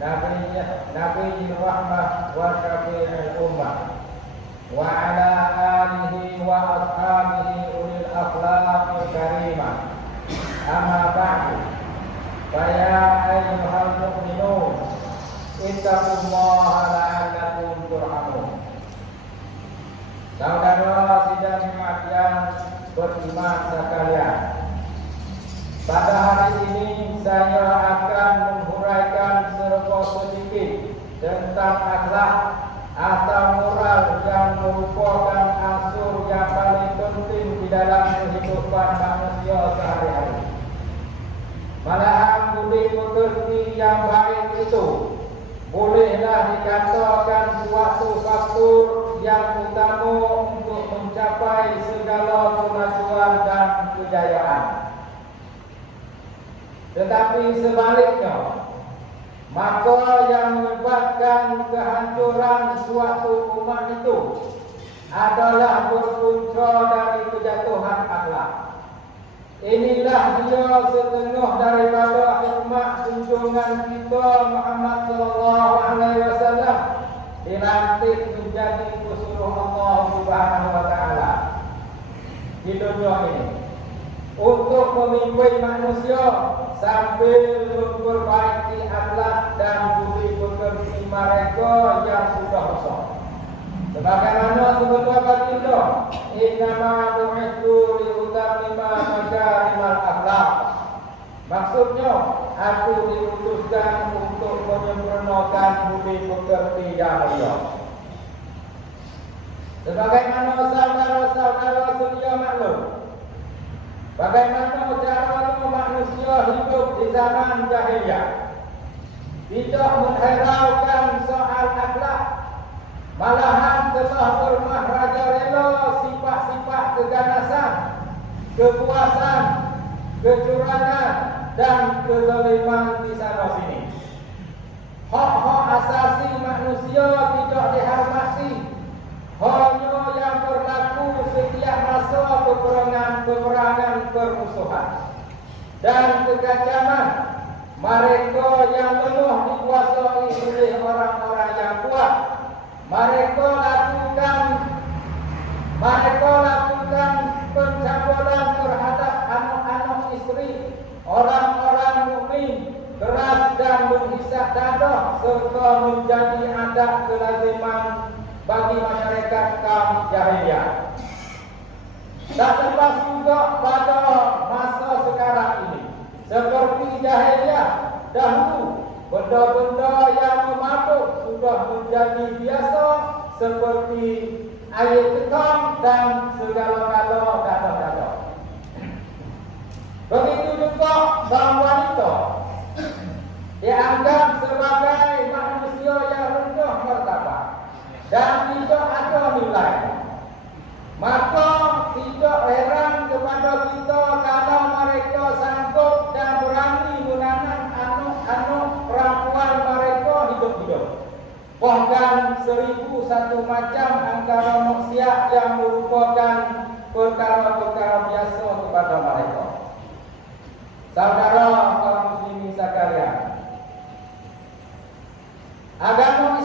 Nabi rahmah wa syafi'il ummah wa ala alihi wa ashabihi ulil akhlaqil karimah. Amma ba'du. Fa ya ayyuhal mu'minun ittaqullaha la'allakum turhamun. Saudara sidang jemaat yang beriman sekalian, pada hari ini saya akan menghuraikan sedikit tentang akhlak atau moral yang merupakan unsur yang paling penting di dalam kehidupan manusia sehari-hari. Malahan budi pekerti yang baik itu bolehlah dikatakan suatu faktor yang utama untuk mencapai segala kemajuan dan kejayaan. Tetapi sebaliknya, maka yang menyebabkan kehancuran suatu umat itu adalah berpunca dari kejatuhan akhlak. Inilah dia setengah daripada hikmah junjungan kita Muhammad sallallahu alaihi wasallam dilantik menjadi pesuruh Allah Subhanahu wa taala di dunia ini untuk memimpin manusia sambil memperbaiki akhlak dan budi pekerti mereka yang sudah besar. Sebagaimana sebuah baginda, innama bu'ithu liutammima makarimal akhlak. Maksudnya, aku diutuskan untuk menyempurnakan budi pekerti yang mulia. Sebagaimana saudara-saudara sedia maklum, bagaimana cara manusia hidup di zaman jahiliyah, tidak menghiraukan soal akhlak, malahan telah bermahrajalela sifat-sifat keganasan, kepuasan, kecurangan dan kezaliman di sana sini. Hak-hak asasi manusia tidak dihormati. Hanya yang berlaku setiap masa peperangan permusuhan dan kekejaman. Mereka yang penuh dikuasai oleh orang-orang yang kuat. Mereka lakukan pencabulan terhadap anak-anak istri, orang-orang mukmin, keras dan menghisap dada, serta menjadi adat kelaziman bagi masyarakat kaum jahiliyah. Tak lepas juga pada masa sekarang ini, seperti jahiliyah dahulu, benda-benda yang memabuk sudah menjadi biasa, seperti air ketam dan segala-gala dada-dada. Begitu juga kaum wanita dianggap sebagai manusia yang rendah martabat dan tidak ada nilai. Maka tidak heran kepada kita kalau mereka sanggup dan berani menanam anak-anak perempuan mereka hidup-hidup. Bahkan 1001 macam angkara maksiat yang merupakan perkara-perkara biasa kepada mereka. Saudara kaum muslimin sekalian, Agama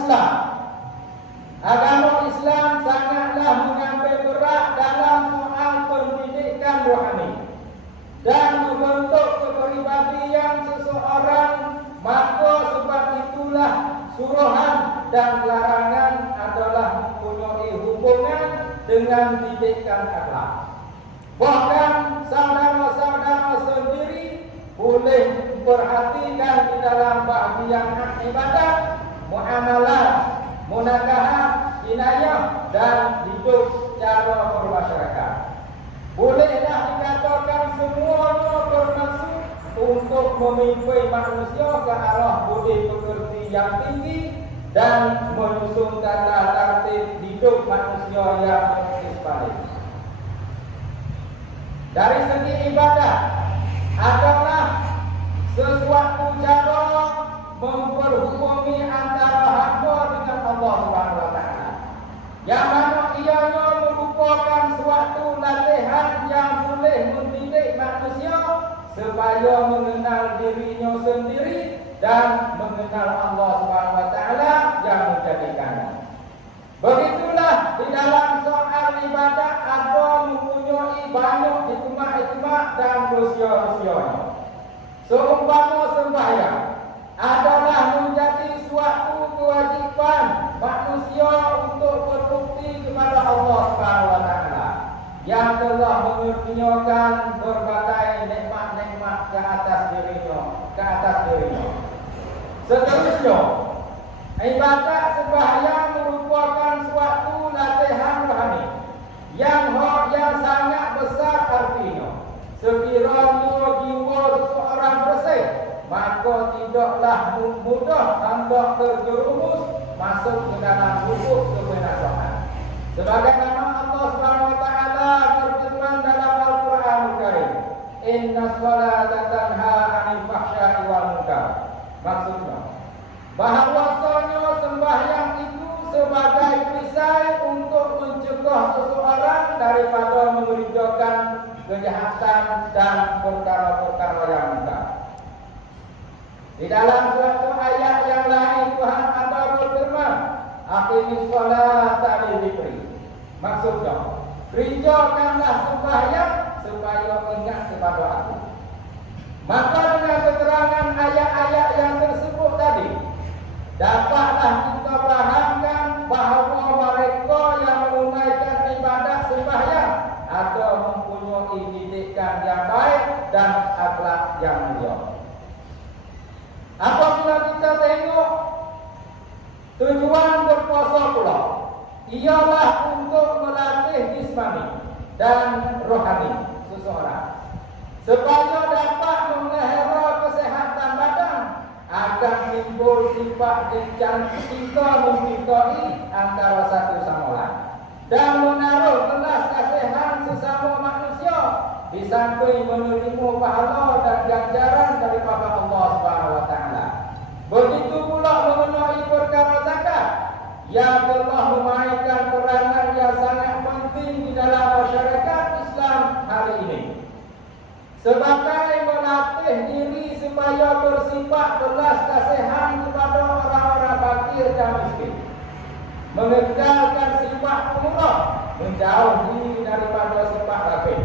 Islam sangatlah mengambil berat dalam soal pendidikan rohani dan membentuk kepribadian seseorang. Maka sebab itulah suruhan dan larangan adalah mempunyai hubungan dengan didikan akhlak. Bahkan saudara-saudara sendiri boleh perhatikan di dalam bahagian ibadah, muamalah, munakahat, inayah dan hidup cara bermasyarakat. Bolehlah dikatakan semuanya bermaksud untuk memimpin manusia ke arah budi pekerti yang tinggi dan menyusun tata tertib hidup manusia yang istiqamah. Dari segi ibadah adalah sesuatu cara memperhubungi antara hamba dengan Allah Subhanahu wa taala. Yang mana ianya merupakan suatu latihan yang boleh mendidik manusia supaya mengenal dirinya sendiri dan mengenal Allah Subhanahu wa taala yang menjadikannya. Begitulah di dalam soal ibadah ada mempunyai banyak hikmah-hikmah dan usia-usianya. Seumpama sembahyang adalah menjadi suatu kewajiban manusia untuk berbukti kepada Allah Subhanahu wa taala yang telah mengerniakan berbagai nikmat-nikmat ke atas dirinya. Seterusnya, ibadat sembahyang merupakan suatu latihan rohani yang sangat besar artinya. Sekiranya jiwa seseorang bersih, maka tidaklah mudah hendak terjerumus masuk ke dalam lubuk kebinasaan. Sebagaimana Allah Subhanahu wa taala berfirman dalam Al-Qur'anul Karim, "Inna sholata tanha 'anil fahsya'i wal munkar." Maksudnya, bahwasanya sembahyang itu sebagai perisai untuk mencegah seseorang daripada mengerjakan kejahatan dan perkara-perkara yang munkar. Di dalam suatu ayat yang lain Tuhan ada berfirman, "Aqimis sholata lidzikri." Maksudnya, kerjakanlah sembahyang supaya ingat kepada Aku. Maka dengan keterangan ayat-ayat yang tersebut tadi, dapatlah kita pahamkan bahawa mereka yang menunaikan ibadat sembahyang atau mempunyai didikan yang baik dan akhlak yang mulia. Apabila kita tengok tujuan berpuasa pula ialah untuk melatih jismani dan rohani seseorang supaya dapat memelihara kesehatan badan, akan timbul sifat cinta memcintai antara satu sama lain dan menaruh belas kasihan sesama manusia, di samping menerima pahala dan ganjaran daripada Allah Subhanahu wa taala. Begitu pula mengenai perkara zakat yang telah memainkan peranan yang sangat penting di dalam masyarakat Islam hari ini, sebagai melatih diri supaya bersifat belas kasihan kepada orang-orang fakir dan miskin, mengendalikan sifat pemurah, menjauhi daripada sifat kafir.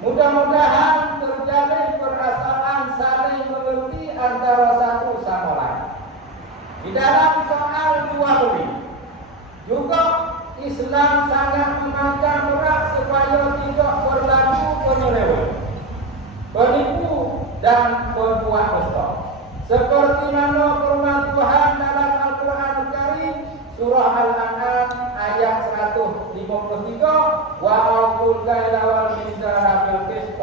Mudah-mudahan terjalin perasaan saling mengerti antara satu sama lain. Di dalam soal jual beli juga Islam sangat mengancam berat supaya tidak berlaku penyeleweng, penipu dan berbuat dusta. Seperti mana firman Tuhan dalam Al-Quran Al-Karim surah Al-An'am ayat 153, "Wa aqul kaila wal mizana bil qist."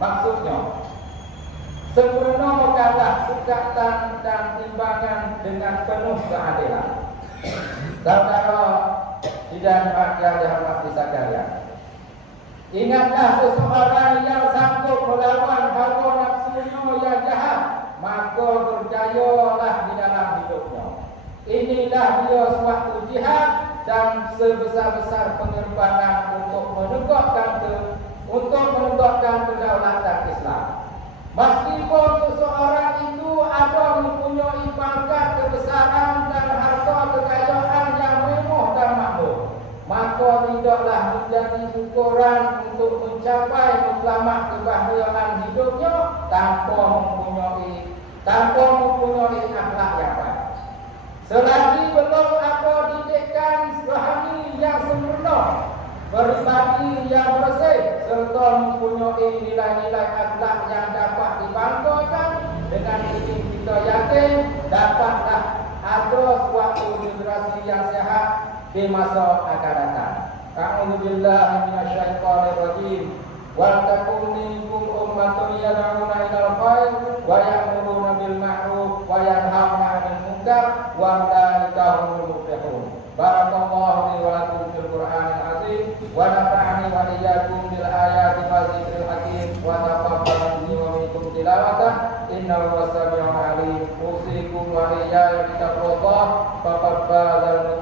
Maksudnya, sempurnakanlah sukatan dan timbangan dengan penuh keadilan. Saudara sidang rakyat yang hormat sekalian, ingatlah seseorang yang sanggup melawan hawa nafsunya yang jahat, maka berjayalah di dalam hidupnya. Inilah dia suatu jihad dan sebesar-besar pengorbanan untuk menegakkan kedaulatan Islam. Meskipun seseorang itu ada mempunyai pangkat kebesaran dan harta kekayaan yang mewah dan makmur, maka tidaklah menjadi ukuran untuk mencapai matlamat kebahagiaan hidupnya tanpa mempunyai akhlak yang baik. Selagi belum ada didikan rohani yang sempurna, pribadi yang bersih, serta mempunyai nilai-nilai akhlak yang dapat dibanggakan, dengan ini kita yakin dapatlah ada suatu generasi yang sehat di masa akan datang. A'udzubillahi minasyaitonir rajim. Wal takum minkum ummatun yad'una ilal khair wa ya'muruna bil ma'ruf wa yanhauna 'anil munkar wa ulaika humul muflihun. Barakallahu li wa lakum fil Qur'anil azim wa nafa'ani wa iyyakum bil ayati wa dzikril hakim wa taqabbalu wa minkum tilawatan innahu was-sami'ul 'alim. Usikum wa iyaya bi taqwallah faqad fazal